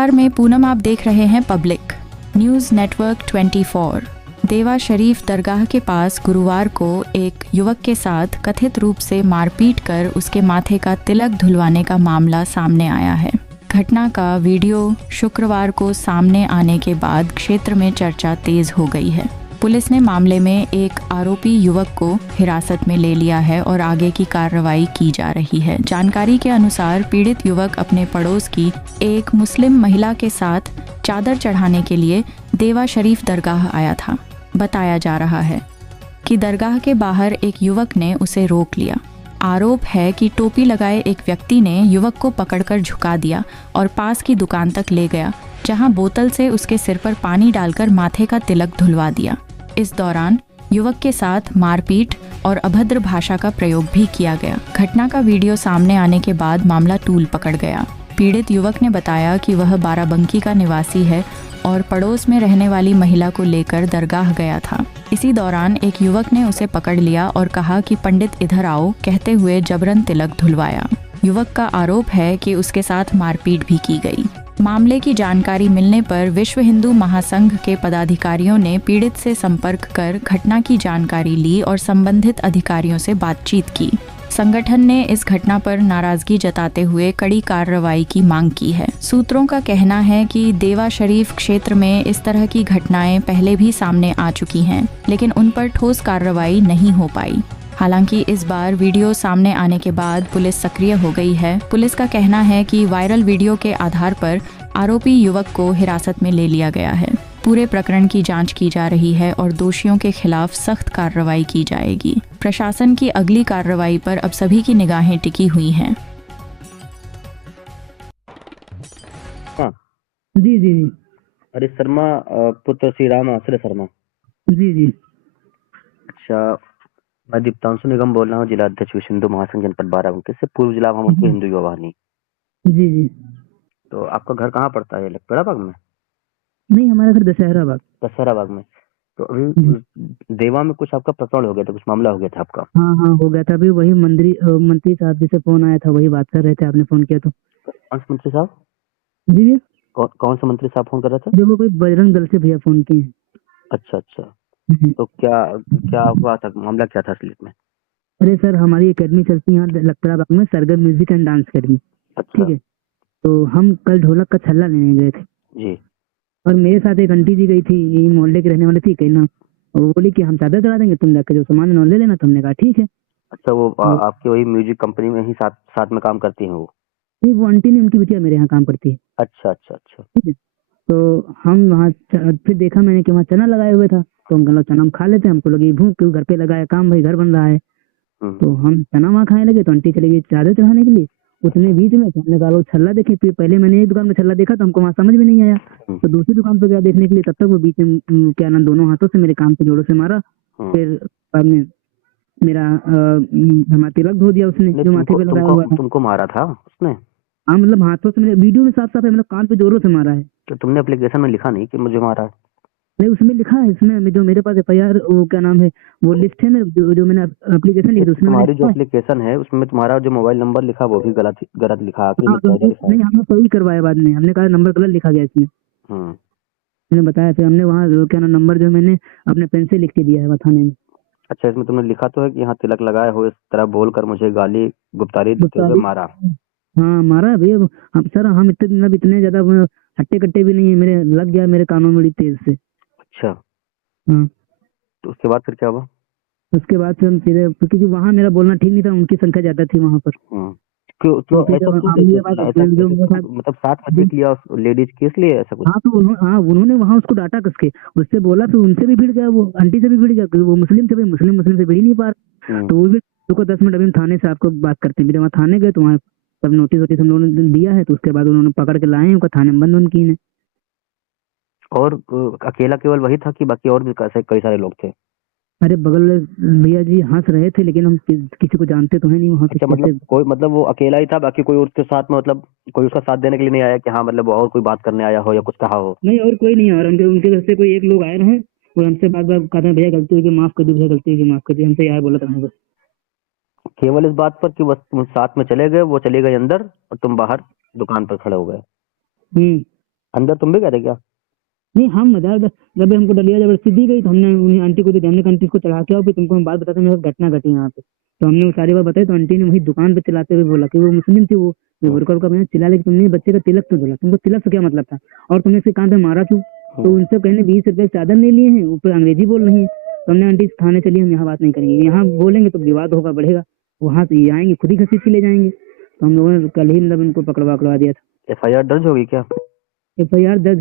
नमस्कार, मैं पूनम, आप देख रहे हैं पब्लिक न्यूज़ नेटवर्क 24। देवा शरीफ दरगाह के पास गुरुवार को एक युवक के साथ कथित रूप से मारपीट कर उसके माथे का तिलक धुलवाने का मामला सामने आया है। घटना का वीडियो शुक्रवार को सामने आने के बाद क्षेत्र में चर्चा तेज हो गई है। पुलिस ने मामले में एक आरोपी युवक को हिरासत में ले लिया है और आगे की कार्रवाई की जा रही है। जानकारी के अनुसार पीड़ित युवक अपने पड़ोस की एक मुस्लिम महिला के साथ चादर चढ़ाने के लिए देवा शरीफ दरगाह आया था। बताया जा रहा है कि दरगाह के बाहर एक युवक ने उसे रोक लिया। आरोप है कि टोपी लगाए एक व्यक्ति ने युवक को पकड़कर झुका दिया और पास की दुकान तक ले गया, जहां बोतल से उसके सिर पर पानी डालकर माथे का तिलक धुलवा दिया। इस दौरान युवक के साथ मारपीट और अभद्र भाषा का प्रयोग भी किया गया। घटना का वीडियो सामने आने के बाद मामला तूल पकड़ गया। पीड़ित युवक ने बताया कि वह बाराबंकी का निवासी है और पड़ोस में रहने वाली महिला को लेकर दरगाह गया था। इसी दौरान एक युवक ने उसे पकड़ लिया और कहा कि पंडित इधर आओ कहते हुए जबरन तिलक धुलवाया। युवक का आरोप है कि उसके साथ मारपीट भी की गई। मामले की जानकारी मिलने पर विश्व हिंदू महासंघ के पदाधिकारियों ने पीड़ित से संपर्क कर घटना की जानकारी ली और संबंधित अधिकारियों से बातचीत की। संगठन ने इस घटना पर नाराजगी जताते हुए कड़ी कार्रवाई की मांग की है। सूत्रों का कहना है कि देवा शरीफ क्षेत्र में इस तरह की घटनाएं पहले भी सामने आ चुकी हैं, लेकिन उन पर ठोस कार्रवाई नहीं हो पाई। हालांकि इस बार वीडियो सामने आने के बाद पुलिस सक्रिय हो गई है। पुलिस का कहना है कि वायरल वीडियो के आधार पर आरोपी युवक को हिरासत में ले लिया गया है। पूरे प्रकरण की जांच की जा रही है और दोषियों के खिलाफ सख्त कार्रवाई की जाएगी। प्रशासन की अगली कार्रवाई पर अब सभी की निगाहें टिकी हुई हैं। हाँ जी जी जी अरे शर्मा पुत्र श्री राम आश्रय शर्मा। जी जी अच्छा, मैं दीप्तांशु निगम बोल रहा हूँ, जिला अध्यक्ष विश्व हिंदू महासंघ जनपद बाराबंकी से, पूर्व जिला महामंत्री हिंदू युवा वाहिनी। जी जी। तो आपका घर कहाँ पड़ता है? लखपेड़ा बाग में? नहीं, हमारा घर दशहरा बाग। दशहरा बाग में। तो अभी देवा में कुछ आपका प्रकरण हो गया था, कुछ मामला हो गया था आपका? हाँ हाँ, हो गया था। अभी वही मंत्री साहब जी से फोन आया था, वही बात कर रहे थे, आपने फोन किया तो। कौन से मंत्री साहब? जी भैया, कौन से मंत्री साहब फोन कर रहे थे? जो वो कोई बजरंग दल से भैया फोन किए हैं। अच्छा अच्छा। तो क्या क्या हुआ था, मामला क्या था असलियत में? अरे सर, हमारी एकेडमी चलती है यहाँ लखपड़ा बाग में, सरगम म्यूजिक एंड डांस अकेडमी। अच्छा। ठीक है, तो हम कल ढोलक का छल्ला लेने गए थे जी। और मेरे साथ एक आंटी जी गई थी, यही मोहल्ले की रहने वाली थी, कहना वो बोली कि हम चादर चढ़ा देंगे, तुम जाकर जो सामान है ले लेना। तो हमने कहा ठीक है। अच्छा, वो आपकी वही म्यूजिक कंपनी में ही साथ साथ में काम करती हैं वो? नहीं, वो आंटी नहीं, उनकी बिटिया मेरे यहाँ काम करती है। अच्छा अच्छा अच्छा। ठीक है, तो हम वहाँ फिर देखा मैंने कि वहाँ चना लगाए हुए था, तो हम कहा चना हम खा लेते हैं, हमको लगी भूख, क्यों घर पे लगाया काम, भाई घर बन रहा है। तो हम चना वहाँ खाने लगे, तो आंटी चली गई चादर चढ़ाने के लिए। उतने बीच में तो हमने कहा लो छल्ला देखे। फिर पहले मैंने एक दुकान में छल्ला देखा तो हमको वहाँ समझ में नहीं आया, तो दूसरी दुकान पे गया देखने के लिए। तब तक वो बीच में क्या ना दोनों हाथों से मेरे कान पे जोड़ों से मारा। फिर बाद में मेरा हमारा तिलक धो दिया उसने, जो माथे पे लगाया हुआ था। तुमको मारा था उसने? हाँ, मतलब हाथों से, मेरे वीडियो में साफ साफ है, मतलब कान पे जोरों से मारा है। तो तुमने एप्लीकेशन में लिखा नहीं कि मुझे मारा है? नहीं, उसमें लिखा है, इसमें जो मेरे पास एफआईआर वो क्या नाम है, वो लिस्ट है मेरे, जो मैंने एप्लीकेशन लिखी उसमें तुम्हारी जो एप्लीकेशन है उसमें तुम्हारा जो मोबाइल नंबर लिखा वो भी गलत लिखा। नहीं, हमने सही करवाया बाद में, हमने कहा नंबर गलत लिखा गया इसमें। मैंने बताया, फिर हमने वहाँ क्या नाम नंबर जो मैंने अपने पेन से लिख के दिया है वहाँ थाने में। अच्छा, इसमें तुमने लिखा तो है कि यहाँ तिलक लगाए हो, इस तरह बोलकर मुझे गाली गुप्तारी देते हुए मारा? हाँ, मारा भैया। हम सर, हम इतने ज्यादा हट्टे कट्टे भी नहीं है, मेरे लग गया मेरे कानों में बड़ी तेज से। अच्छा। हाँ। तो उसके बाद फिर क्या हुआ? उसके बाद फिर हम सीधे, क्योंकि वहाँ मेरा बोलना ठीक नहीं था, उनकी संख्या ज्यादा थी वहाँ पर। मतलब साथ में देख लिया उस लेडीज के, इसलिए ऐसा कुछ? हाँ, तो उन्होंने वहाँ उसको डांटा कसके, उससे बोला, फिर उनसे भी भिड़ गया, वो आंटी से भी भिड़ गया, वो मुस्लिम थे, मुस्लिम से भिड़ ही नहीं पा रहा। तो वो भी रुको 10 मिनट, अभी थाने से आपको बात करते हैं। वहाँ थाने गए तो वहाँ सब नोटिस वोटिस हम लोगों ने दिया है, तो उसके बाद उन्होंने पकड़ के लाए, उनका थाने में बंद की है। और अकेला केवल वही था कि बाकी और भी कई सारे लोग थे? अरे बगल में भैया जी हंस रहे थे, लेकिन हम किसी को जानते तो है नहीं वहाँ पे। अच्छा, मतलब वो अकेला ही था, बाकी कोई उसके साथ में, मतलब कोई उसका साथ देने के लिए नहीं आया कि हाँ, मतलब और कोई बात करने आया हो या कुछ कहा हो? नहीं, और कोई नहीं आया। उनके घर से कोई एक लोग आए रहे, वो हमसे बात कहते हैं भैया गलती हुई, माफ कर दी भैया, गलती हुई, माफ कर दी, हमसे यह बोला था बस। केवल इस बात पर कि बस तुम साथ में चले गए, वो चले गए अंदर और तुम बाहर दुकान पर खड़े हो गए? अंदर तुम भी गए थे क्या? नहीं हम मजाक जब हमको डलिया जबरदस्ती दी गई तो हमने उन्हें आंटी को दी, हमने कहा, आंटी को चढ़ा के आओ फिर तुमको हम बात बताते हैं मेरे साथ घटना घटी यहाँ पे। तो हमने वो सारी बात बताई तो आंटी ने वही दुकान पे चिल्लाते हुए बोला कि वो मुस्लिम थी, वो बुरका का पहना चिल्ला कि तुमने बच्चे का तिलक क्यों धुला, तुमको तिलक से क्या मतलब था और तुमने इसके कान पे मारा क्यों। तो उनसे कहने 20 रुपए चादर नहीं लिए हैं, ऊपर अंग्रेजी बोल रही है। तो हमने आंटी थाने चलिए, हम यहाँ बात नहीं करेंगे, यहाँ बोलेंगे तो विवाद होगा बढ़ेगा, वहाँ से ये आएंगे खुद ही घसीट के ले जाएंगे। तो हम लोगों ने कल ही मतलब इनको पकड़वा दिया था। FIR दर्ज होगी क्या? FIR दर्ज